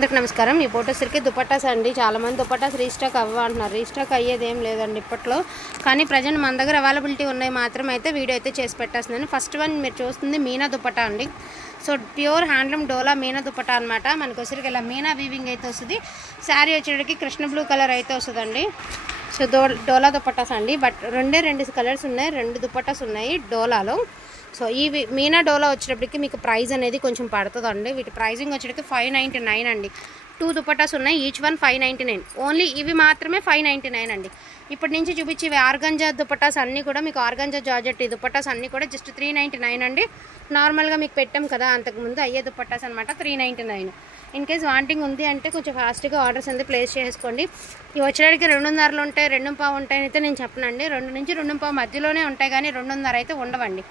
అందరికి నమస్కారం. ఈ ఫోటోస్కి దుపట్టాస్ అండి. చాలామంది దుపట్టాస్ రీస్టాక్ అవ్వంటున్నారు. రీస్టాక్ అయ్యేది ఏం లేదండి ఇప్పట్లో. కానీ ప్రజెంట్ మన దగ్గర అవైలబిలిటీ ఉన్నాయి మాత్రం అయితే వీడియో అయితే చేసి పెట్టేస్తున్నాను. ఫస్ట్ వన్ మీరు చూస్తుంది మీనా దుపట్టా అండి. సో ప్యూర్ హ్యాండ్లూమ్ డోలా మీనా దుపట్టా అనమాట. మనకు వచ్చరికి ఇలా మీనా వీవింగ్ అయితే వస్తుంది. శారీ వచ్చేటికి కృష్ణ బ్లూ కలర్ అయితే వస్తుందండి. సో డోలా దుపట్టాస్ అండి. బట్ రెండు కలర్స్ ఉన్నాయి, రెండు దుపట్టాస్ ఉన్నాయి డోలాలో. సో ఈ మీనా డోలా వచ్చేటప్పటికి మీకు ప్రైస్ అనేది కొంచెం పడుతుందండి. వీటి ప్రైజింగ్ వచ్చేటికి 599 అండి. 2 దుపట్టాస్ ఉన్నాయి, ఈచ్ వన్ 599. ఓన్లీ ఇవి మాత్రమే 599 అండి. ఇప్పటి నుంచి చూపించి ఇవి ఆర్గంజా దుపట్టాస్ అన్నీ కూడా మీకు ఆర్గంజా జార్జెట్ ఈ దుపట్టాస్ అన్నీ కూడా జస్ట్ 399 అండి. నార్మల్గా మీకు పెట్టాం కదా అంతకుముందు అయ్యే దుపట్టాస్ అనమాట 399. ఇన్ కేస్ వాంటింగ్ ఉంది అంటే కొంచెం ఫాస్ట్గా ఆర్డర్స్ అనేది ప్లేస్ చేసుకోండి. ఇవి వచ్చేటికి 2.5 ఉంటాయి, 2.5 ఉంటాయని అయితే నేను చెప్పనండి. 2 నుంచి 2.5 మధ్యలోనే ఉంటాయి, కానీ 2.5 అయితే ఉండవండి.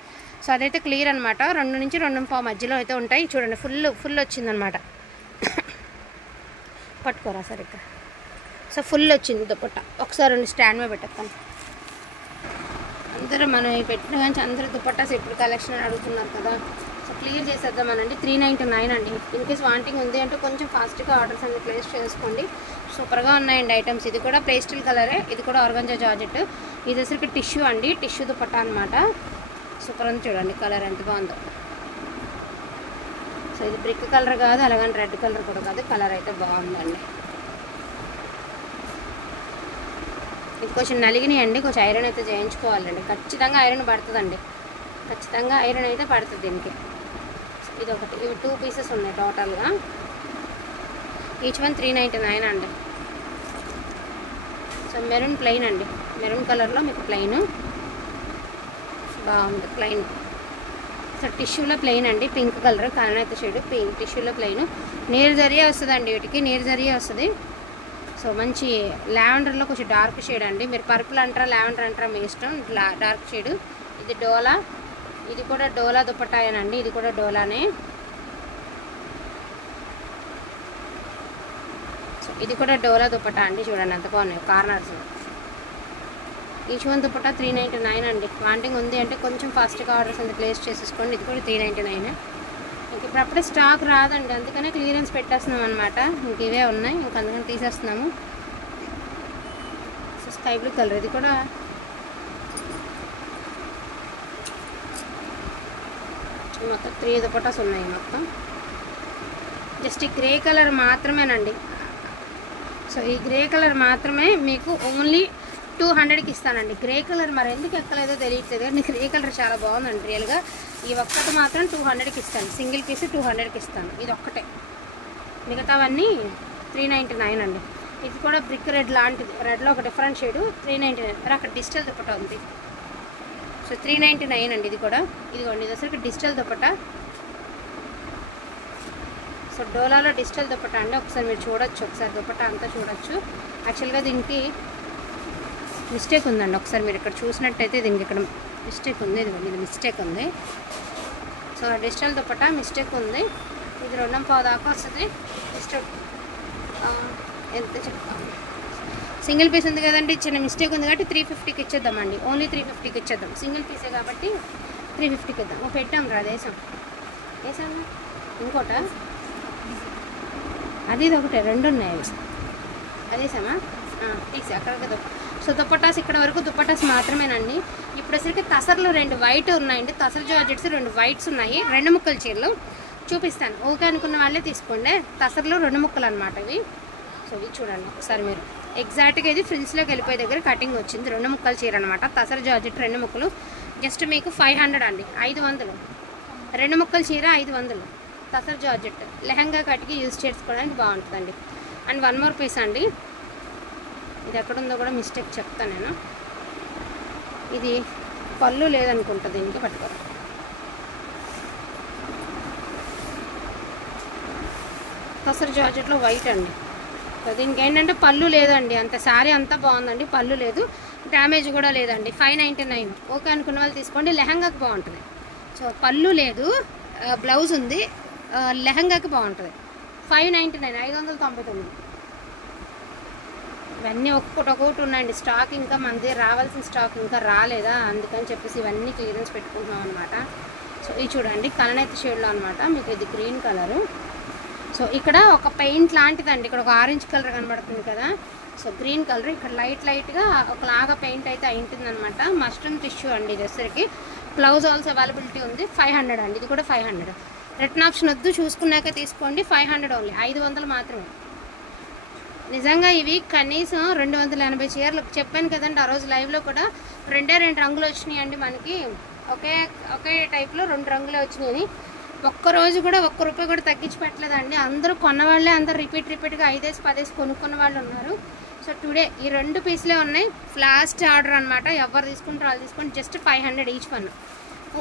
సో అదైతే క్లియర్ అనమాట. 2 నుంచి 2.5 మధ్యలో అయితే ఉంటాయి. చూడండి ఫుల్ వచ్చిందనమాట. పట్టుకోరా సార్ ఇక్కడ. సో ఫుల్ వచ్చింది దుపట్టా. ఒకసారి స్టాండ్ మీద పెట్టేస్తాను. అందరూ మనం పెట్టిన కానీ అందరూ దుపట్టాస్ ఎప్పుడు కలెక్షన్ అని అడుగుతున్నారు కదా. So clear చేసేద్దామనండి. 399 అండి. ఇన్ కేస్ వాంటింగ్ ఉంది అంటే కొంచెం ఫాస్ట్గా ఆర్డర్స్ అనేది ప్లేస్ చేసుకోండి. సూపర్గా ఉన్నాయండి ఐటమ్స్. ఇది కూడా పేస్టల్ కలరే, ఇది కూడా ఆర్గంజా జార్జెట్. ఇది వచ్చరికి టిష్యూ అండి, టిష్యూ దుపట్టా అనమాట. సూపర్ ఉంది చూడండి, కలర్ ఎంత బాగుందో. సో ఇది బ్రిక్ కలర్ కాదు, అలాగని రెడ్ కలర్ కూడా కాదు, కలర్ అయితే బాగుందండి. ఇది కొంచెం నలిగినాయండి, కొంచెం ఐరన్ అయితే చేయించుకోవాలండి. ఖచ్చితంగా ఐరన్ పడుతుందండి, ఖచ్చితంగా ఐరన్ అయితే పడుతుంది దీనికి. ఇది ఒకటి, ఇవి 2 పీసెస్ ఉన్నాయి టోటల్గా. ఈచ్ వన్ 399 అండి. సో మెరూన్ ప్లెయిన్ అండి, మెరూన్ కలర్లో మీకు ప్లెయిన్ బాగుంది. ప్లెయిన్ సో టిష్యూలో ప్లెయిన్ అండి, పింక్ కలర్ కానైతే షేడ్ పింక్ టిష్యూలో ప్లెయిన్. నీరు జరిగే వస్తుందండి, వీటికి నీరు జరిగే వస్తుంది. సో మంచి లావెండర్లో కొంచెం డార్క్ షేడ్ అండి. మీరు పర్పుల్ అంటారా లావెండర్ అంటారా మీ ఇష్టం. Dark shade. ఇది డోలా, ఇది కూడా డోలా దుపట్టాయేనండి. ఇది కూడా డోలానే. సో ఇది కూడా డోలా దుపట్టా అండి. చూడండి ఎంత బాగున్నాయి కార్నర్స్. ఈచ్ వన్ దుపట్టా 399 అండి. వాంటింగ్ ఉంది అంటే కొంచెం ఫాస్ట్గా ఆర్డర్స్ అనేది ప్లేస్ చేసేసుకోండి. ఇది కూడా 399. ఇంక ఇప్పుడు అప్పుడే స్టాక్ రాదండి, అందుకనే క్లియరెన్స్ పెట్టేస్తున్నాం అనమాట. ఇంక ఇవే ఉన్నాయి, ఇంక అందుకని తీసేస్తున్నాము. సో స్కై బ్లూ కలర్, ఇది కూడా మొత్తం 3 దుపట్టాస్ ఉన్నాయి మొత్తం. జస్ట్ ఈ గ్రే కలర్ మాత్రమేనండి. సో ఈ గ్రే కలర్ మాత్రమే మీకు ఓన్లీ 200కి ఇస్తానండి. గ్రే కలర్ మరి ఎందుకు ఎక్కలేదో తెలియట్లేదు, కానీ గ్రే కలర్ చాలా బాగుందండి రియల్గా. ఈ ఒక్కటి మాత్రం 200కి ఇస్తాను, సింగిల్ పీస్ 200కి ఇస్తాను. ఇది ఒక్కటే, మిగతావన్నీ 399 అండి. ఇది కూడా బ్రిక్ రెడ్ లాంటిది, రెడ్లో ఒక డిఫరెంట్ షేడు 399. అక్కడ డిజిటల్ దుపట్టా ఉంది. సో 399 అండి. ఇది కూడా ఇదిగోండి, ఇది అసలు డిజిటల్ దుపట్టా. సో డోలాలో డిజిటల్ దుపట్టా అండి. ఒకసారి మీరు చూడొచ్చు, ఒకసారి దుపట్టా అంతా చూడొచ్చు. యాక్చువల్గా దీనికి మిస్టేక్ ఉందండి. ఒకసారి మీరు ఇక్కడ చూసినట్టయితే దీనికి ఇక్కడ మిస్టేక్ ఉంది. ఇది మిస్టేక్ ఉంది. సో డిజిటల్ దుపట్టా మిస్టేక్ ఉంది. ఇది 2.5 దాకా వస్తుంది. మిస్టేక్ ఎంత చెప్తాము, సింగిల్ పీస్ ఉంది కదండి, చిన్న మిస్టేక్ ఉంది కాబట్టి 350కి ఇచ్చేద్దామండి. ఓన్లీ 350కి ఇచ్చేద్దాం. సింగిల్ పీసే కాబట్టి 350కి ఇద్దాం. పెట్టాం రా వేసాం ఇంకోట, అది ఇది ఒకటే, 2 ఉన్నాయి. అదేసామా తీసి అక్కడ కదా. సో దుపట్టాస్ ఇక్కడ వరకు దుపట్టాస్ మాత్రమేనండి. ఇప్పుడు అసలుకి తసర్లు 2 వైట్ ఉన్నాయండి. తసర్ జార్జెట్స్ 2 వైట్స్ ఉన్నాయి. 2 ముక్కల చీరలు చూపిస్తాను. ఓకే అనుకున్న వాళ్ళే తీసుకోండి. తసర్లో 2 ముక్కలు అనమాట ఇవి. సో ఇవి చూడండి ఒకసారి మీరు. ఎగ్జాక్ట్గా ఇది ఫ్రిల్స్లోకి వెళ్ళిపోయే దగ్గర కటింగ్ వచ్చింది. 2 ముక్కల చీర అనమాట. తసర్ జార్జెట్ 2 ముక్కలు జస్ట్ మీకు 500 అండి. 500 2 ముక్కల చీర 500. తసర్ జార్జెట్ లెహంగా కటికి యూజ్ చేసుకోవడానికి బాగుంటుందండి. అండ్ 1 మోర్ పీస్ అండి. ఇది ఎక్కడుందో కూడా మిస్టేక్ చెప్తాను నేను. ఇది పళ్ళు లేదనుకుంటా దీనికి, పట్టుకోరు. తసర్ జార్జెట్లో వైట్ అండి. సో దీనికి ఏంటంటే పళ్ళు లేదండి. అంత శారీ అంతా బాగుందండి, పళ్ళు లేదు, డ్యామేజ్ కూడా లేదండి. 599. ఓకే అనుకున్న వాళ్ళు తీసుకోండి. లెహంగాకి బాగుంటుంది. సో పళ్ళు లేదు, బ్లౌజ్ ఉంది, లెహంగాకి బాగుంటుంది. 599, 599. ఇవన్నీ ఒక్కొక్కటి ఉన్నాయండి. స్టాక్ ఇంకా మనది రావాల్సిన స్టాక్ ఇంకా రాలేదా, అందుకని చెప్పేసి ఇవన్నీ క్లియరెన్స్ పెట్టుకుంటున్నాం అనమాట. సో ఇది చూడండి కలనైతే షేడ్లో అనమాట. మీకు ఇది గ్రీన్ కలరు. సో ఇక్కడ ఒక పెయింట్ లాంటిదండి, ఇక్కడ ఒక ఆరెంజ్ కలర్ కనబడుతుంది కదా, సో గ్రీన్ కలర్, ఇక్కడ లైట్గా ఒకలాగా పెయింట్ అయితే అయింటుంది అనమాట. మస్ట్రూమ్ టిష్యూ అండి ఇది వచ్చేసరికి. బ్లౌజ్ ఆల్సో అవైలబిలిటీ ఉంది. 500 అండి, ఇది కూడా 500. రిటర్న్ ఆప్షన్ వద్దు, చూసుకున్నాక తీసుకోండి. 500 ఓన్లీ, 500 మాత్రమే. నిజంగా ఇవి కనీసం 280 చీరలు చెప్పాను కదండి ఆ రోజు లైవ్లో కూడా. 2 రంగులు వచ్చినాయి అండి మనకి, ఒకే టైప్లో 2 రంగులే వచ్చినాయి. ఒక్కరోజు కూడా ₹1 కూడా తగ్గించి పెట్టలేదండి. అందరూ కొన్నవాళ్ళే, అందరూ రిపీట్గా 5 10 కొనుక్కున్న వాళ్ళు ఉన్నారు. సో టుడే ఈ 2 పీసులే ఉన్నాయి. లాస్ట్ ఆర్డర్ అనమాట. ఎవరు తీసుకుంటారో వాళ్ళు తీసుకోండి. జస్ట్ 500 ఈచ్ వన్,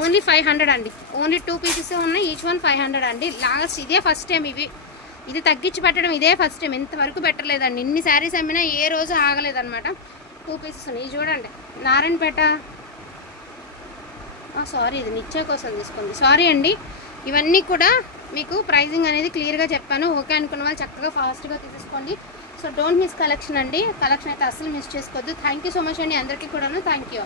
ఓన్లీ 500 అండి. ఓన్లీ 2 పీసెస్ ఉన్నాయి, ఈచ్ వన్ 500 అండి. లాస్ట్ ఇదే ఫస్ట్ టైం ఇది తగ్గించి పెట్టడం, ఇదే ఫస్ట్ టైం. ఇంతవరకు పెట్టలేదండి. ఇన్ని శారీస్ అమ్మినా ఏ రోజు ఆగలేదన్నమాట. 2 పీసెస్ ఉన్నాయి. చూడండి, నారాయణపేట, సారీ ఇది నిచ్చే కోసం తీసుకుంది, సారీ అండి. ఇవన్నీ కూడా మీకు ప్రైజింగ్ అనేది క్లియర్గా చెప్పాను. ఓకే అనుకున్న వాళ్ళు చక్కగా ఫాస్ట్గా తీసుకోండి. సో డోంట్ మిస్ కలెక్షన్ అండి. కలెక్షన్ అయితే అస్సలు మిస్ చేసుకోవద్దు. థ్యాంక్ యూ సో మచ్ అండి అందరికీ కూడాను. Thank you.